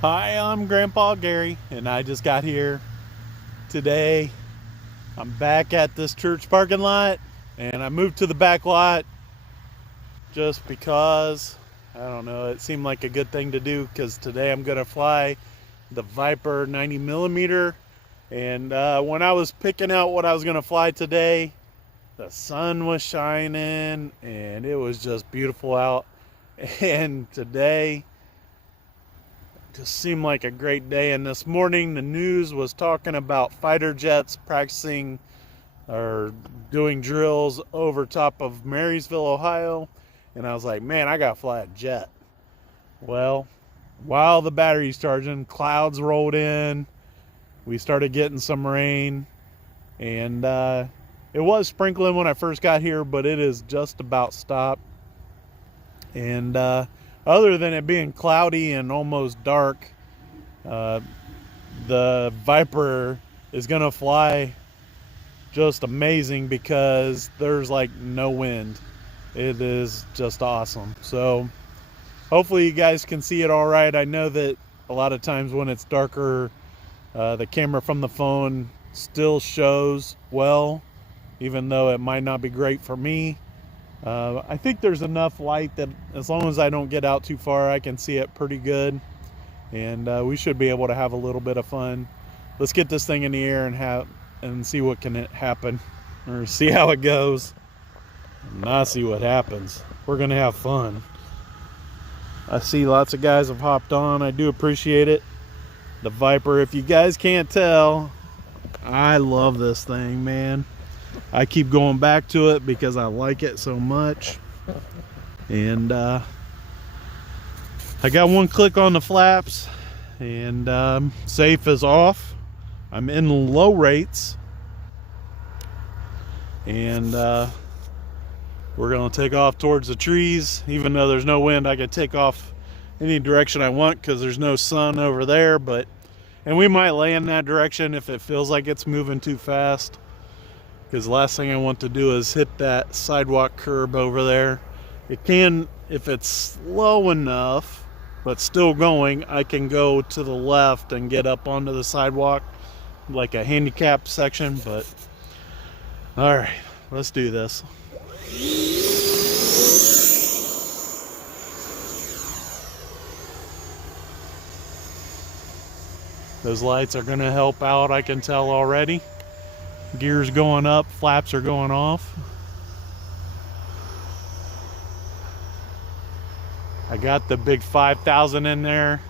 Hi, I'm Grandpa Gary, and I just got here today. I'm back at this church parking lot, and I moved to the back lot just because, I don't know, it seemed like a good thing to do because today I'm going to fly the Viper 90mm. And when I was picking out what I was going to fly today, the sun was shining, and it was just beautiful out. And today just seemed like a great day. And this morning the news was talking about fighter jets practicing or doing drills over top of Marysville, Ohio, and I was like, man, I gotta fly a jet. Well, while the battery's charging, clouds rolled in, we started getting some rain, and it was sprinkling when I first got here, but it is just about stopped. And other than it being cloudy and almost dark, the Viper is going to fly just amazing because there's like no wind. It is just awesome. So hopefully you guys can see it all right. I know that a lot of times when it's darker, the camera from the phone still shows well, even though it might not be great for me. I think there's enough light that as long as I don't get out too far, I can see it pretty good, and we should be able to have a little bit of fun. Let's get this thing in the air and see what can happen, or see how it goes. Not see what happens. We're gonna have fun. I see lots of guys have hopped on. I do appreciate it. The Viper, if you guys can't tell, I love this thing, man. I keep going back to it because I like it so much. And I got one click on the flaps, and safe is off. I'm in low rates, and we're gonna take off towards the trees. Even though there's no wind, I can take off any direction I want because there's no sun over there. And we might land that direction if it feels like it's moving too fast, because the last thing I want to do is hit that sidewalk curb over there. It can, if it's slow enough but still going, I can go to the left and get up onto the sidewalk like a handicapped section. But all right, let's do this. Those lights are going to help out, I can tell already. Gears going up, flaps are going off. I got the big 5,000 in there.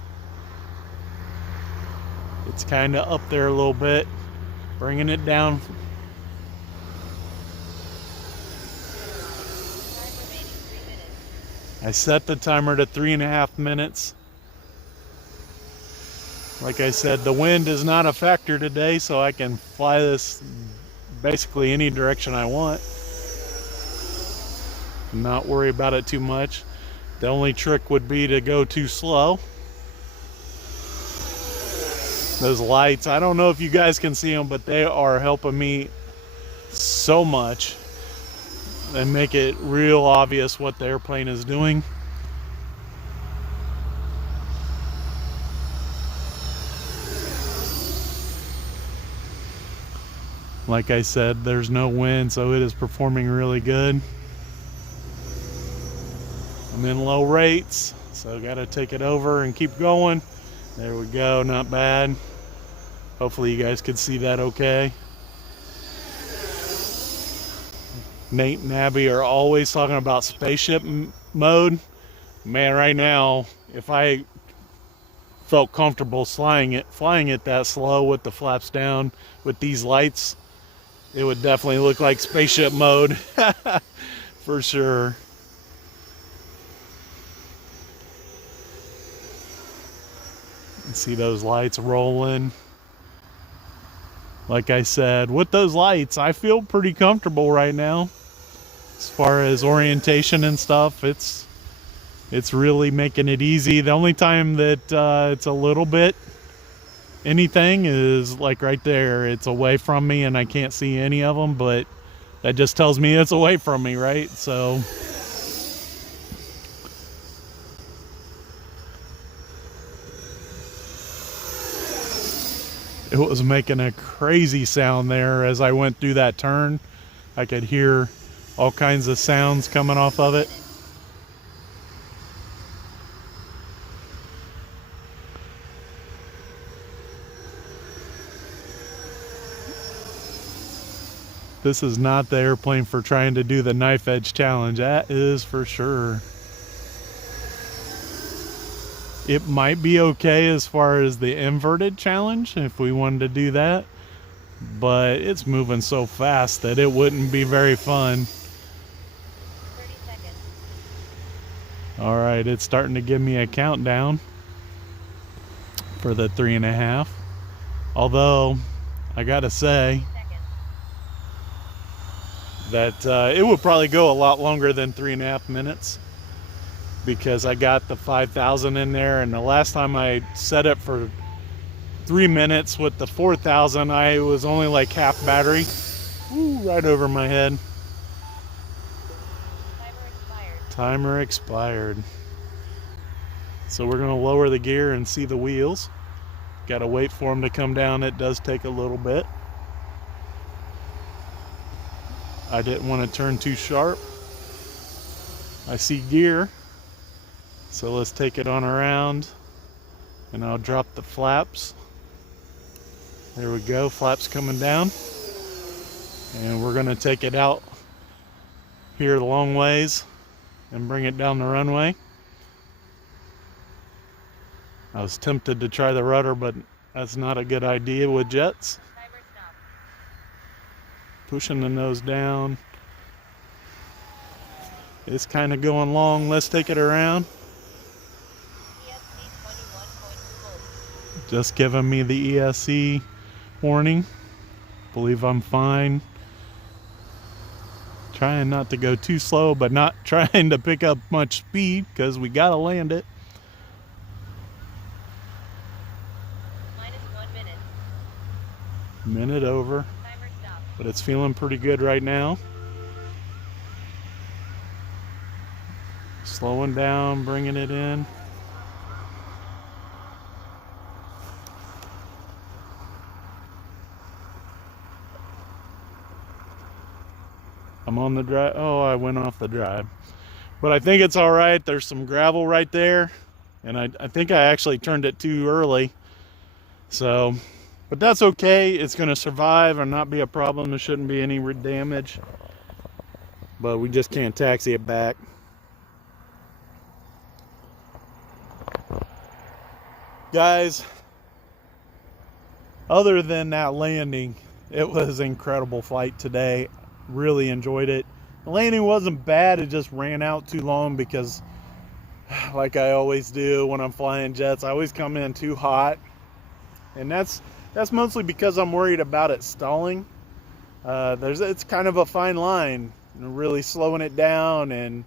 It's kind of up there a little bit, bringing it down. I set the timer to 3.5 minutes. Like I said, the wind is not a factor today, so I can fly this basically any direction I want. Not worry about it too much. The only trick would be to go too slow. Those lights, I don't know if you guys can see them, but they are helping me so much. They make it real obvious what the airplane is doing. Like I said, there's no wind, so it is performing really good. I'm in low rates, so gotta take it over and keep going. There we go, not bad. Hopefully you guys could see that okay. Nate and Abby are always talking about spaceship mode. Man, right now, if I felt comfortable flying it that slow with the flaps down with these lights, it would definitely look like spaceship mode. For sure. See those lights rolling. Like I said, with those lights, I feel pretty comfortable right now. As far as orientation and stuff, it's really making it easy. The only time that it's a little bit anything is like right there. It's away from me and I can't see any of them, but that just tells me it's away from me, right? So it was making a crazy sound there as I went through that turn. I could hear all kinds of sounds coming off of it. This is not the airplane for trying to do the knife edge challenge, that is for sure. It might be okay as far as the inverted challenge if we wanted to do that, but it's moving so fast that it wouldn't be very fun. 30 seconds. All right, it's starting to give me a countdown for the 3.5. Although, I gotta say that it would probably go a lot longer than 3.5 minutes because I got the 5,000 in there, and the last time I set it for 3 minutes with the 4,000, I was only like half battery. Ooh, right over my head. Timer expired. So we're gonna lower the gear and see the wheels. Gotta wait for them to come down. It does take a little bit. I didn't want to turn too sharp. I see gear, so let's take it on around, and I'll drop the flaps. There we go, flaps coming down, and we're going to take it out here the long ways and bring it down the runway. I was tempted to try the rudder, but that's not a good idea with jets. Pushing the nose down. It's kind of going long. Let's take it around. Just giving me the ESC warning. Believe I'm fine. Trying not to go too slow, but not trying to pick up much speed because we gotta land it. -1 minute. Minute over. But it's feeling pretty good right now. Slowing down, bringing it in. I'm on the drive. Oh, I went off the drive. But I think it's all right. There's some gravel right there. And I think I actually turned it too early. So... but that's okay. It's going to survive and not be a problem. There shouldn't be any damage. But we just can't taxi it back. Guys, other than that landing, it was an incredible flight today. Really enjoyed it. The landing wasn't bad. It just ran out too long because, like I always do when I'm flying jets, I always come in too hot. And that's mostly because I'm worried about it stalling. It's kind of a fine line, really slowing it down and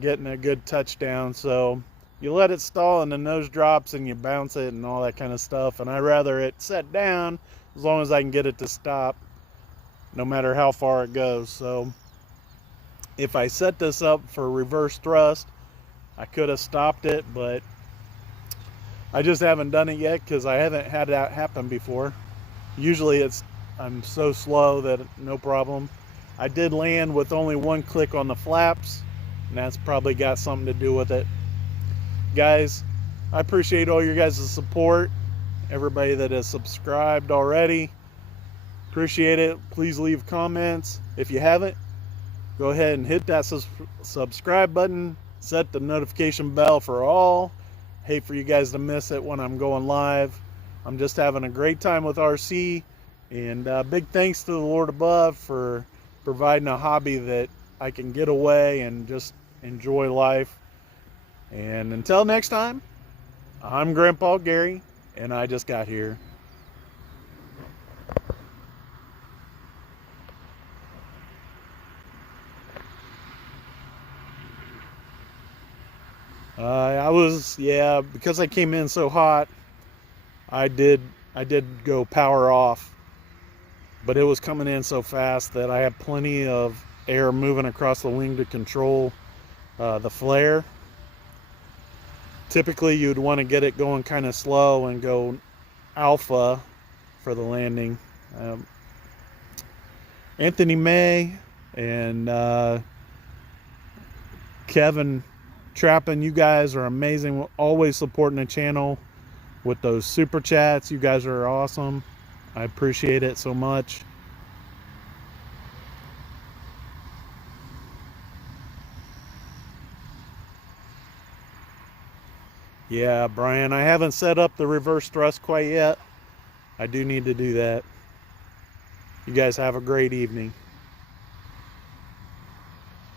getting a good touchdown. So you let it stall and the nose drops and you bounce it and all that kind of stuff. And I'd rather it set down as long as I can get it to stop, no matter how far it goes. So if I set this up for reverse thrust, I could have stopped it, but I just haven't done it yet because I haven't had that happen before. Usually I'm so slow that no problem. I did land with only one click on the flaps, and that's probably got something to do with it. Guys, I appreciate all your guys' support. Everybody that has subscribed already, appreciate it. Please leave comments. If you haven't, go ahead and hit that subscribe button. Set the notification bell for all. Hate for you guys to miss it when I'm going live. I'm just having a great time with RC, and big thanks to the Lord above for providing a hobby that I can get away and just enjoy life. And until next time, I'm Grandpa Gary, and I just got here. Because I came in so hot, I did go power off, but it was coming in so fast that I had plenty of air moving across the wing to control the flare. Typically you'd want to get it going kind of slow and go alpha for the landing. Anthony May and Kevin Trappen, you guys are amazing. Always supporting the channel with those super chats. You guys are awesome. I appreciate it so much. Yeah, Brian, I haven't set up the reverse thrust quite yet. I do need to do that. You guys have a great evening.